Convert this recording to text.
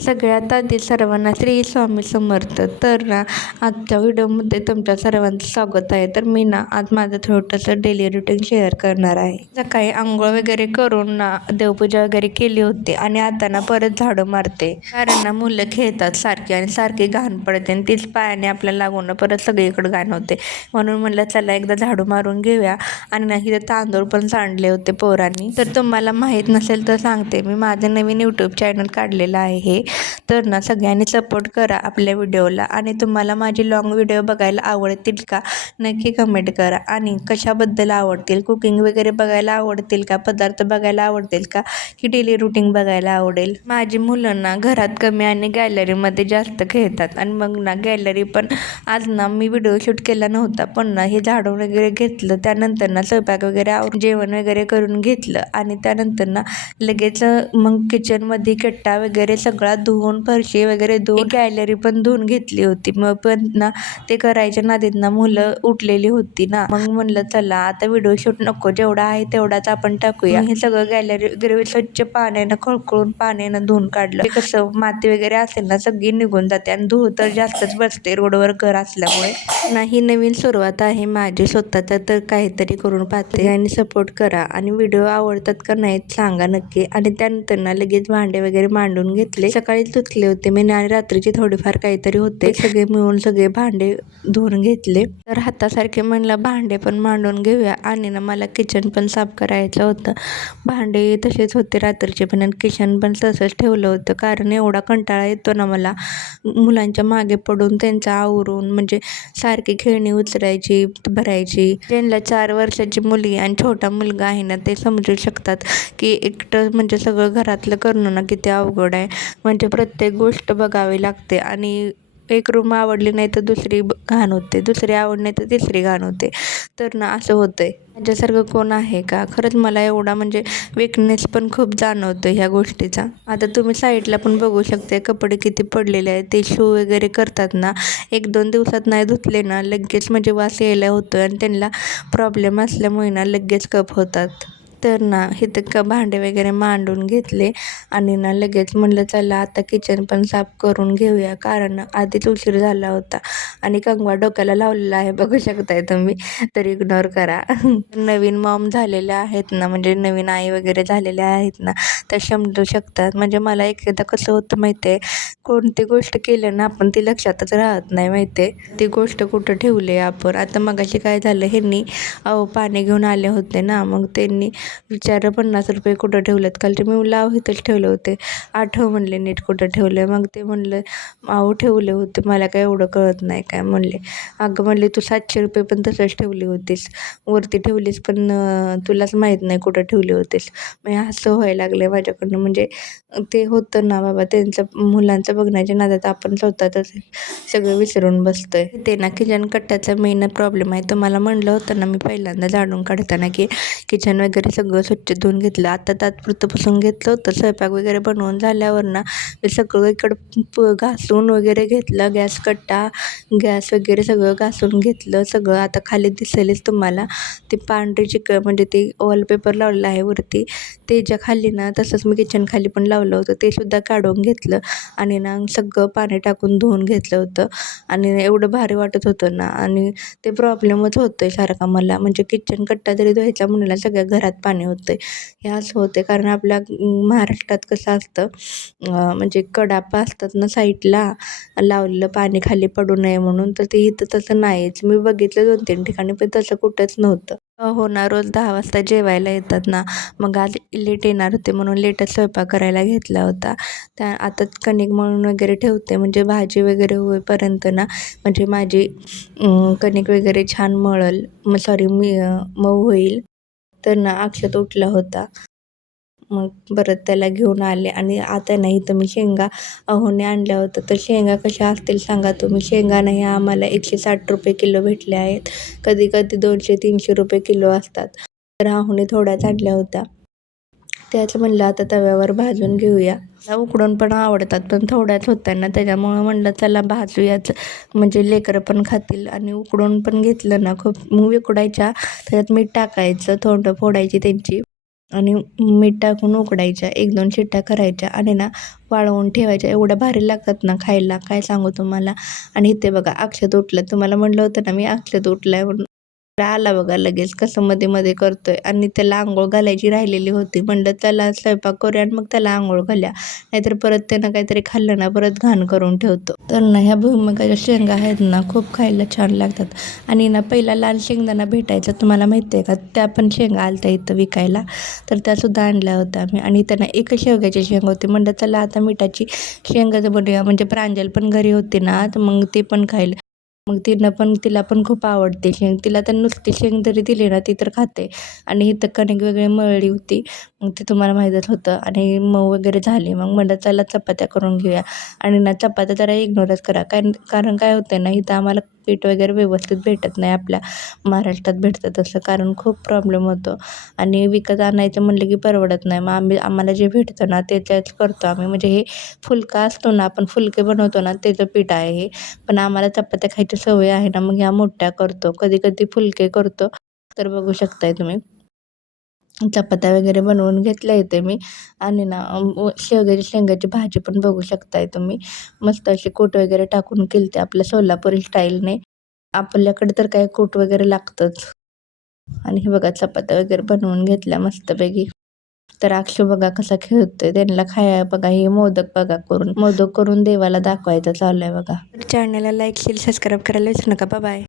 सगळ्यात आधी सर्वांना श्री स्वामी समर्थ. तर ना आजच्या व्हिडिओमध्ये तुमच्या सर्वांचं स्वागत आहे. तर मी ना आज माझं छोटंसं डेली रुटीन शेअर करणार आहे. सकाळी आंघोळ वगैरे करून ना देवपूजा वगैरे केली होती आणि आता ना परत झाडू मारते. कारण ना मुलं खेळतात सारखी आणि सारखी घाण पडते आणि तीच पायाने आपल्याला लागून परत सगळीकडे घाण होते. म्हणून म्हणलं चला एकदा झाडू मारून घेऊया. आणि ना इथे तांदूळ पण सांडले होते पोरांनी. तर तुम्हाला माहीत नसेल तर सांगते, मी माझं नवीन यूट्यूब चॅनल काढलेलं आहे हे. तर ना सगळ्यांनी सपोर्ट करा आपल्या व्हिडिओला. आणि तुम्हाला माझी लॉंग व्हिडिओ बघायला आवडतील का नक्की कमेंट करा. आणि कशाबद्दल आवडतील, कुकिंग वगैरे बघायला आवडतील का, पदार्थ बघायला आवडतील का, की डेली रुटीन बघायला आवडेल. माझी मुलं ना घरात कमी आणि गॅलरीमध्ये जास्त खेळतात. आणि मग ना गॅलरी पण आज ना मी व्हिडिओ शूट केला नव्हता, पण ना हे झाडून वगैरे घेतलं. त्यानंतर ना स्वयंपाक वगैरे जेवण वगैरे करून घेतलं आणि त्यानंतर ना लगेच मग किचनमध्ये कट्टा वगैरे सगळा धुवून, फरशी वगैरे धुवून, गॅलरी पण धुवून घेतली होती. मग पण ना ते करायच्या नादीत ना मुलं उठलेली होती ना. मग म्हणलं चला आता व्हिडिओ शूट नको, जेवढा आहे तेवढाच आपण टाकूया. हे सगळं गॅलरी वगैरे स्वच्छ पाण्यानं खळखळून पाण्यानं धुवून काढलं. कसं माती वगैरे असेल ना सगळी निघून जाते आणि धूळ तर जास्तच बसते रोडवर घर असल्यामुळे. नाही नवीन सुरुवात आहे माझी स्वतःचा, तर काहीतरी करून पाहते आणि सपोर्ट करा. आणि व्हिडिओ आवडतात का नाहीत सांगा नक्की. आणि त्यानंतर ना लगेच भांडे वगैरे मांडून घेतले. सकाळी धुतले होते मी आणि रात्रीचे थोडेफार काहीतरी होते, सगळे मिळून सगळे भांडे धुवून घेतले. तर हातासारखे म्हणलं भांडे पण मांडून घेऊया. आणि ना मला किचन पण साफ करायचं होतं. भांडे तसेच होते रात्रीचे पण आणि किचन पण तसंच ठेवलं होतं. कारण एवढा कंटाळा येतो ना मला मुलांच्या मागे पडून त्यांचं आवरून, म्हणजे सारखी खेळणी उचलायची भरायची. त्यांना 4 वर्षाची मुलगी आणि छोटा मुलगा आहे ना, ते समजू शकतात की एकटं म्हणजे सगळं घरातलं करणं ना किती अवघड आहे. म्हणजे प्रत्येक गोष्ट बघावी लागते आणि एक रूम आवडली नाही तर दुसरी घाण होते, दुसरी आवड नाही तर तिसरी घाण होते. तर ना असं होतंय. माझ्यासारखं कोण आहे का? खरंच मला एवढा म्हणजे विकनेस पण खूप जाणवतो ह्या गोष्टीचा. आता तुम्ही साईडला पण बघू शकता कपडे किती पडलेले आहेत. ते शू वगैरे करतात ना, 1-2 दिवसात नाही धुतले ना लगेच म्हणजे वास यायला होतो आणि त्यांना प्रॉब्लेम असल्यामुळे ना लगेच कफ होतात. तर ना इथं भांडे वगैरे मांडून घेतले आणि ना लगेच म्हणलं चला आता किचन पण साफ करून घेऊया. कारण आधीच उशीर झाला होता आणि कंगवा डोक्याला लावलेला आहे बघू शकताय तुम्ही, तर इग्नोर करा. नवीन मॉम झालेल्या आहेत ना, म्हणजे नवीन आई वगैरे झालेल्या आहेत ना, त्या समजू शकतात. म्हणजे मला एकदा कसं होतं माहिती आहे, कोणती गोष्ट केलं ना आपण ती लक्षातच राहत नाही माहिती आहे, ती गोष्ट कुठं ठेवली आपण. आता मगाशी काय झालं, ह्यांनी पाणी घेऊन आले होते ना, मग त्यांनी विचारलं 50 रुपये कुठं ठेवलेत खालचे. मी लाव इथंच ठेवले होते, आठव म्हणले नीट कुठं ठेवले. मग ते म्हणलं अहो ठेवले होते, मला काय एवढं कळत नाही काय म्हणले. अगं म्हणले तू 700 रुपये पण तसंच ठेवली होतीस, वरती ठेवलीस पण तुलाच माहीत नाही कुठं ठेवली होतीस. मग असं व्हायला लागलं माझ्याकडनं. म्हणजे ते होतं ना बाबा, त्यांचं मुलांचं बघण्याच्या नादात आपण स्वतःच सगळं विसरून बसतोय. ते ना किचन कट्ट्याचा मेन प्रॉब्लेम आहे. तुम्हाला म्हणलं होतं ना मी पहिल्यांदा झाडून काढताना की किचन वगैरे सगळं स्वच्छ धुवून घेतलं. आता तात्पुरतं पुसून घेतलं होतं. स्वयंपाक वगैरे बनवून झाल्यावर ना मी सगळं इकडं घासून वगैरे घेतलं. गॅस कट्टा, गॅस वगैरे सगळं घासून घेतलं. सगळं आता खाली दिसेलच तुम्हाला ते पांढरी म्हणजे ते वॉलपेपर लावलेलं आहे वरती, त्याच्या खाली ना तसंच मी किचन खाली पण लावलं होतं, ते सुद्धा काढून घेतलं. आणि ना सगळं पाणी टाकून धुवून घेतलं होतं. आणि एवढं भारी वाटत होतं ना. आणि ते प्रॉब्लेमच होतोय सारखा मला, म्हणजे किचन कट्टा जरी धुवायचा म्हणलं सगळ्या घरात पाणी होतंय. हे असं होते कारण आपल्या महाराष्ट्रात कसं असतं, म्हणजे कडापा असतात ना साईडला लावलेलं पाणी खाली पडू नये म्हणून, तर ते इथं तसं नाहीच. मी बघितलं 2-3 ठिकाणी पण तसं कुठंच नव्हतं. हो ना, रोज 10 वाजता जेवायला येतात ना, मग आज लेट येणार होते म्हणून लेटच स्वयंपाक करायला घेतला होता. आता कणिक मळून वगैरे ठेवते, म्हणजे भाजी वगैरे होईपर्यंत ना, म्हणजे माझी कणिक वगैरे छान सॉरी मऊ होईल. तर ना अक्षत उठला होता, मग परत त्याला घेऊन आले. आणि आता नाही तर मी शेंगा अहोने आणल्या होत्या. तर शेंगा कशा असतील सांगा तुम्ही. शेंगा नाही आम्हाला 160 रुपये किलो भेटले आहेत, कधी कधी 200-300 रुपये किलो असतात. तर अहोने थोड्याच आणल्या होत्या, त्याच म्हणलं आता तव्यावर भाजून घेऊया. मला उकडून पण आवडतात पण थोड्याच होत्या ना, त्याच्यामुळं म्हणलं चला भाजूयाच, म्हणजे लेकरं पण खातील. आणि उकडून पण घेतलं ना, खूप उकडायच्या, त्याच्यात मीठ टाकायचं, थोडं फोडायची त्यांची आणि मीठ टाकून उकडायच्या, 1-2 शिट्ट्या करायच्या आणि ना वाळवून ठेवायच्या. एवढ्या भारी लागतात ना खायला, काय सांगू तुम्हाला. आणि इथे बघा अक्षत उठलं. तुम्हाला म्हणलं होतं ना मी अक्षत उठलाय म्हणून. आला बघा लगेच कसं मध्ये-मध्ये करतोय आणि त्याला अंघोळ घालायची राहिलेली होती. म्हणलं चला स्वयंपाक करूया आणि मग त्याला अंघोळ घालूया. नाहीतर परत त्यानं काहीतरी खाल्लं ना परत घाण करून ठेवतो. तर ना ह्या भुईमुगाच्या शेंगा आहेत ना खूप खायला छान लागतात. आणि ना पहिला लाल शेंगदाणा भेटायचा तुम्हाला माहिती आहे का? त्या पण शेंगा आल्या इथं विकायला. तर त्यासुद्धा आणल्या होत्या आम्ही. आणि त्यांना एकच शेवग्याची शेंग होती. म्हणलं चला आता मिठाची शेंगाच बनवूया. म्हणजे प्रांजल पण घरी होती ना तर मग ती पण खाईल. मग तिला पण खूप आवडते शेंग. तिला तर नुसती शेंग जरी दिली ना ती तर खाते. आणि इथं कणिक वगैरे मळली होती. मग ते तुम्हाला माहीतच होतं आणि मऊ वगैरे झाली. मग म्हटलं चला चपात्या करून घेऊया. आणि ना चपात्या जरा इग्नोरच करा. कारण काय होतं ना इथं आम्हाला पीठ वगैरे व्यवस्थित भेटत नाही आपल्या महाराष्ट्रात भेटतं तसं. कारण खूप प्रॉब्लेम होतो आणि विकत आणायचं म्हटलं की परवडत नाही. मग आम्हाला जे भेटतं ना त्याच्याच करतो आम्ही. म्हणजे हे फुलका असतो ना आपण फुलके बनवतो ना त्याचं पीठ आहे हे. पण आम्हाला चपात्या खायची सवय आहे ना मग ह्या मोठ्या करतो. कधी-कधी फुलके करतो. तर बघू शकताय तुम्ही. चपात्या वगैरे बनवून घेतल्या इथे मी. आणि ना शेंगाची भाजी पण बघू शकताय तुम्ही. मस्त अशी कूट वगैरे टाकून केलते आपल्या सोलापुरी स्टाईलने. आपल्याकडे तर काय कूट वगैरे लागतंच. आणि हे बघा चपात्या वगैरे बनवून घेतल्या मस्तपैकी. तर अक्षू बघा कसा खेळतोय. त्यांना खाया बघा हे मोदक बघा मोदक करून देवाला दाखवायचं चालू आहे बघा. चॅनलला लाईक, शेअर, सबस्क्राईब करायला विसरू नका. बाय.